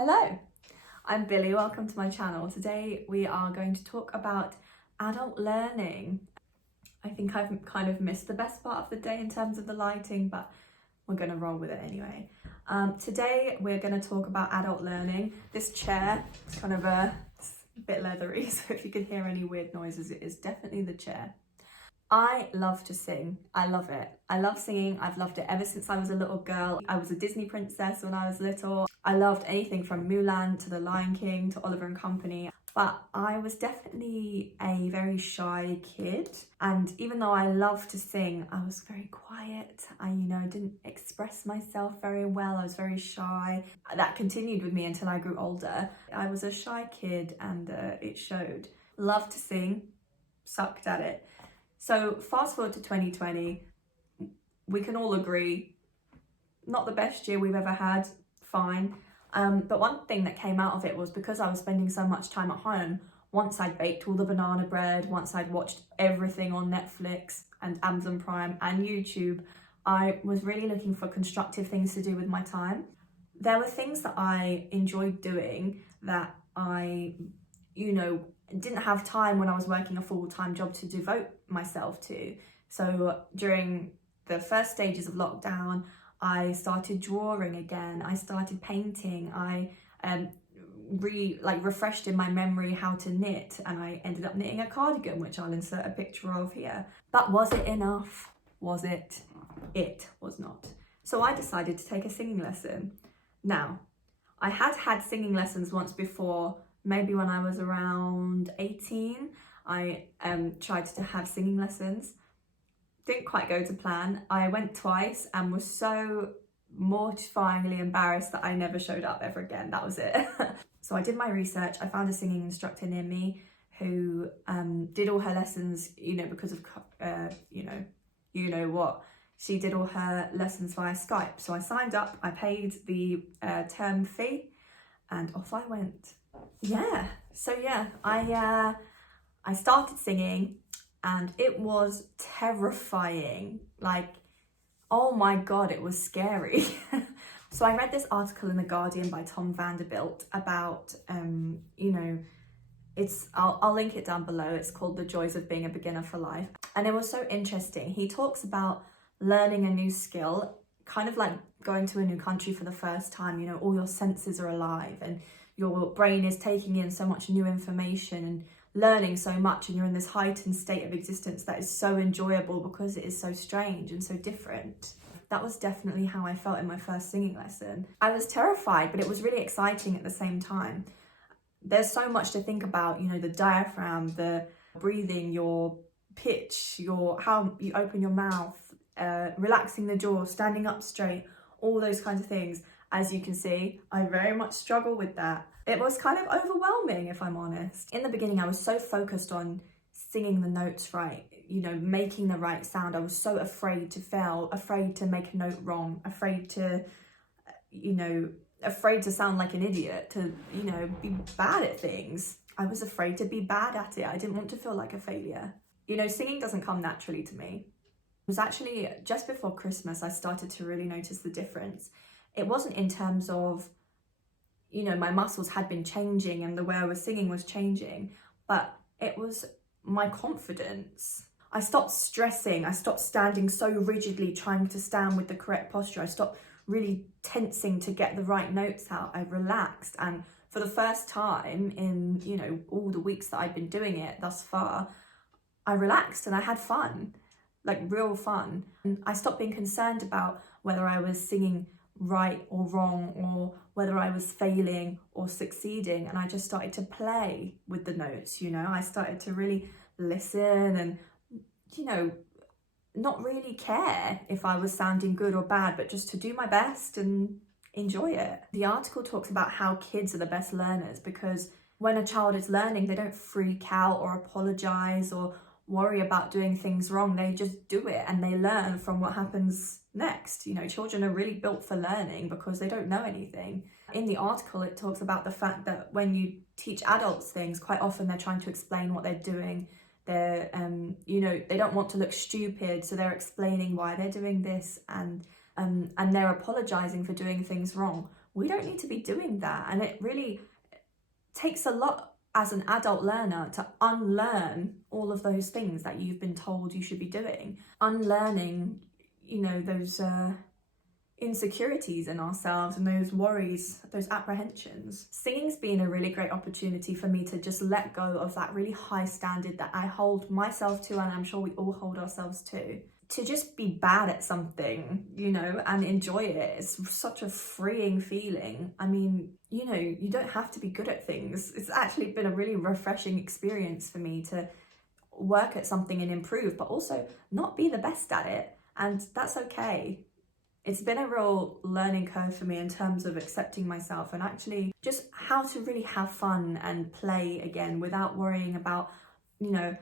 Hello, I'm Billy, welcome to my channel. Today we are going to talk about adult learning. I think I've kind of missed the best part of the day in terms of the lighting, but we're going to roll with it anyway. Today we're going to talk about adult learning. This chair is kind of a bit leathery, so if you can hear any weird noises, it is definitely the chair. I love to sing. I love it. I love singing. I've loved it ever since I was a little girl. I was a Disney princess when I was little. I loved anything from Mulan to The Lion King to Oliver and Company. But I was definitely a very shy kid. And even though I loved to sing, I was very quiet. I didn't express myself very well. I was very shy. That continued with me until I grew older. I was a shy kid and it showed. Loved to sing, sucked at it. So fast forward to 2020, we can all agree, not the best year we've ever had, fine. But one thing that came out of it was because I was spending so much time at home, once I'd baked all the banana bread, once I'd watched everything on Netflix and Amazon Prime and YouTube, I was really looking for constructive things to do with my time. There were things that I enjoyed doing that I, didn't have time when I was working a full-time job to devote myself to. So during the first stages of lockdown, I started drawing again. I started painting. I refreshed in my memory how to knit, and I ended up knitting a cardigan, which I'll insert a picture of here. But was it enough? Was it? It was not. So I decided to take a singing lesson. Now, I had singing lessons once before. Maybe when I was around 18, I tried to have singing lessons. Didn't quite go to plan. I went twice and was so mortifyingly embarrassed that I never showed up ever again. That was it. So I did my research. I found a singing instructor near me who did all her lessons, because of, she did all her lessons via Skype. So I signed up, I paid the term fee, and off I went. I started singing and it was terrifying. Like, oh my God, it was scary. So I read this article in The Guardian by Tom Vanderbilt about, I'll link it down below. It's called The Joys of Being a Beginner for Life. And it was so interesting. He talks about learning a new skill, kind of like going to a new country for the first time. All your senses are alive and your brain is taking in so much new information and learning so much, and you're in this heightened state of existence that is so enjoyable because it is so strange and so different. That was definitely how I felt in my first singing lesson. I was terrified, but it was really exciting at the same time. There's so much to think about, the diaphragm, the breathing, your pitch, how you open your mouth, relaxing the jaw, standing up straight, all those kinds of things. As you can see, I very much struggle with that. It was kind of overwhelming, if I'm honest. In the beginning, I was so focused on singing the notes right, making the right sound. I was so afraid to fail, afraid to make a note wrong, afraid to sound like an idiot, to, be bad at things. I was afraid to be bad at it. I didn't want to feel like a failure. Singing doesn't come naturally to me. It was actually just before Christmas I started to really notice the difference. It wasn't in terms of, my muscles had been changing and the way I was singing was changing, but it was my confidence. I stopped stressing. I stopped standing so rigidly, trying to stand with the correct posture. I stopped really tensing to get the right notes out. I relaxed, and for the first time in, all the weeks that I'd been doing it thus far, I relaxed and I had fun, like real fun. And I stopped being concerned about whether I was singing right or wrong, or whether I was failing or succeeding, and I just started to play with the notes. I started to really listen and not really care if I was sounding good or bad, but just to do my best and enjoy it. The article talks about how kids are the best learners, because when a child is learning, they don't freak out or apologize or worry about doing things wrong. They just do it and they learn from what happens next. Children are really built for learning because they don't know anything. In the article, it talks about the fact that when you teach adults things, quite often they're trying to explain what they're doing. They're, they don't want to look stupid, so they're explaining why they're doing this, and they're apologizing for doing things wrong. we don't need to be doing that. And it really takes a lot as an adult learner to unlearn all of those things that you've been told you should be doing. Unlearning, you know, those insecurities in ourselves and those worries, those apprehensions. Singing's been a really great opportunity for me to just let go of that really high standard that I hold myself to, and I'm sure we all hold ourselves to just be bad at something, you know, and enjoy it. It's such a freeing feeling. I mean, you know, you don't have to be good at things. It's actually been a really refreshing experience for me to work at something and improve, but also not be the best at it. And that's okay. It's been a real learning curve for me in terms of accepting myself and actually just how to really have fun and play again without worrying about, you know,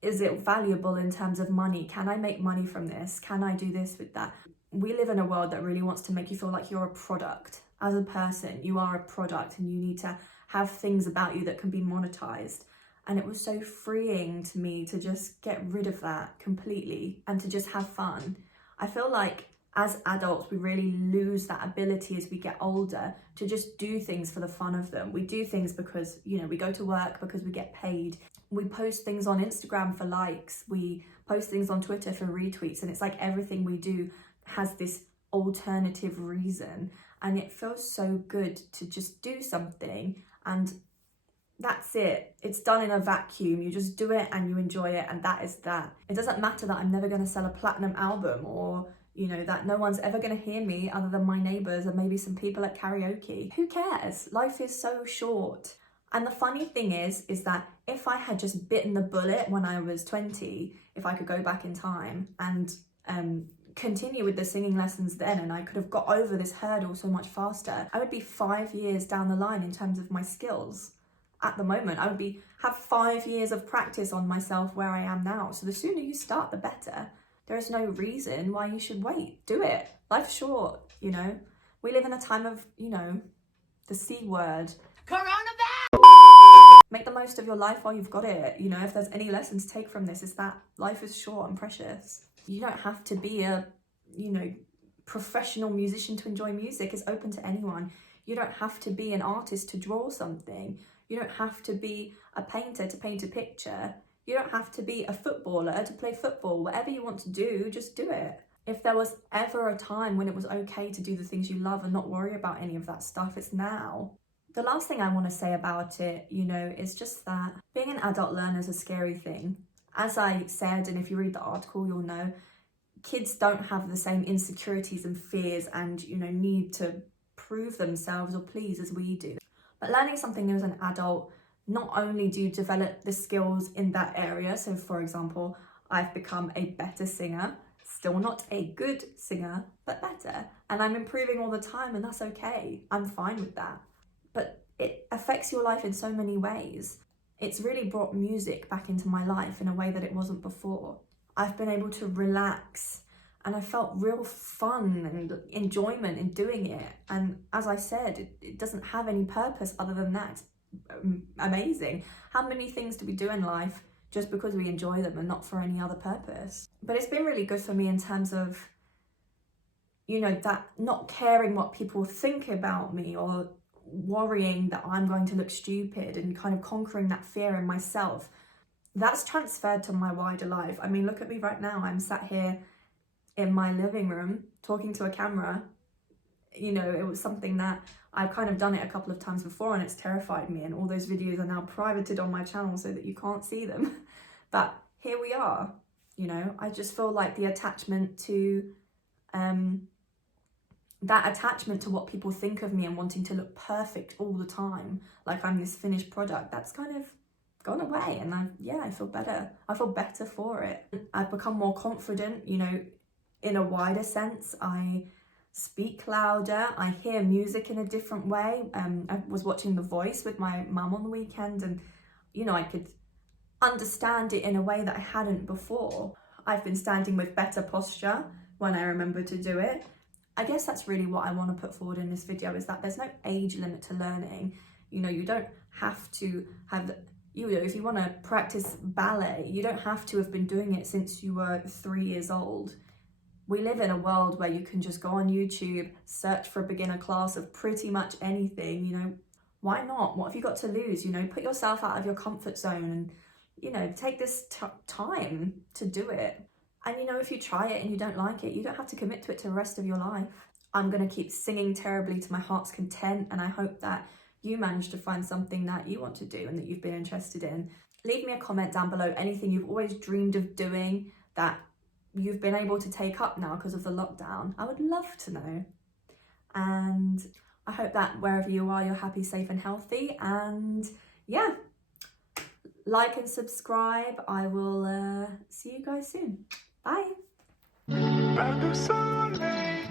is it valuable in terms of money? Can I make money from this? Can I do this with that? We live in a world that really wants to make you feel like you're a product. As a person, you are a product and you need to have things about you that can be monetized. And it was so freeing to me to just get rid of that completely and to just have fun. I feel like as adults, we really lose that ability as we get older to just do things for the fun of them. We do things because, you know, we go to work because we get paid. We post things on Instagram for likes. We post things on Twitter for retweets. And it's like everything we do has this alternative reason. And it feels so good to just do something and that's it. It's done in a vacuum. You just do it and you enjoy it, and that is that. It doesn't matter that I'm never going to sell a platinum album, or, you know, that no one's ever going to hear me other than my neighbours and maybe some people at karaoke. Who cares? Life is so short. And the funny thing is that if I had just bitten the bullet when I was 20, if I could go back in time and continue with the singing lessons then, and I could have got over this hurdle so much faster, I would be 5 years down the line in terms of my skills. At the moment, I would have 5 years of practice on myself where I am now. So the sooner you start, the better. There is no reason why you should wait. Do it. Life's short, you know. We live in a time of, you know, the C word. Coronavirus! Make the most of your life while you've got it. You know, if there's any lessons to take from this, is that life is short and precious. You don't have to be a, you know, professional musician to enjoy music. It's open to anyone. You don't have to be an artist to draw something. You don't have to be a painter to paint a picture. You don't have to be a footballer to play football. Whatever you want to do, just do it. If there was ever a time when it was okay to do the things you love and not worry about any of that stuff, it's now. The last thing I want to say about it, you know, is just that being an adult learner is a scary thing. As I said, and if you read the article, you'll know, kids don't have the same insecurities and fears and, you know, need to prove themselves or please as we do. But learning something new as an adult, not only do you develop the skills in that area, so for example, I've become a better singer, still not a good singer, but better. And I'm improving all the time, and that's okay. I'm fine with that. But it affects your life in so many ways. It's really brought music back into my life in a way that it wasn't before. I've been able to relax, and I felt real fun and enjoyment in doing it. And as I said, it doesn't have any purpose other than that. It's amazing. How many things do we do in life just because we enjoy them and not for any other purpose? But it's been really good for me in terms of, you know, that not caring what people think about me or worrying that I'm going to look stupid and kind of conquering that fear in myself. That's transferred to my wider life. I mean, look at me right now. I'm sat here in my living room talking to a camera. You know, it was something that I've kind of done it a couple of times before and it's terrified me, and all those videos are now privated on my channel so that you can't see them. But here we are, you know. I just feel like the attachment to what people think of me and wanting to look perfect all the time, like I'm this finished product, that's kind of gone away. And I feel better. I feel better for it. I've become more confident, you know, in a wider sense. I speak louder, I hear music in a different way. I was watching The Voice with my mum on the weekend, and, you know, I could understand it in a way that I hadn't before. I've been standing with better posture when I remember to do it. I guess that's really what I want to put forward in this video, is that there's no age limit to learning. You know, you don't have to have, you know, if you want to practice ballet, you don't have to have been doing it since you were 3 years old. We live in a world where you can just go on YouTube, search for a beginner class of pretty much anything, you know. Why not? What have you got to lose? You know, put yourself out of your comfort zone and, you know, take this time to do it. And, you know, if you try it and you don't like it, you don't have to commit to it to the rest of your life. I'm going to keep singing terribly to my heart's content, and I hope that you manage to find something that you want to do and that you've been interested in. Leave me a comment down below, anything you've always dreamed of doing that you've been able to take up now because of the lockdown. I would love to know. And I hope that wherever you are, you're happy, safe and healthy. And yeah, like and subscribe. I will see you guys soon. Bye. Pas de soleil,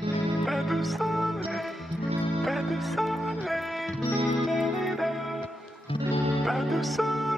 pas de soleil, pas de soleil, pas de soleil.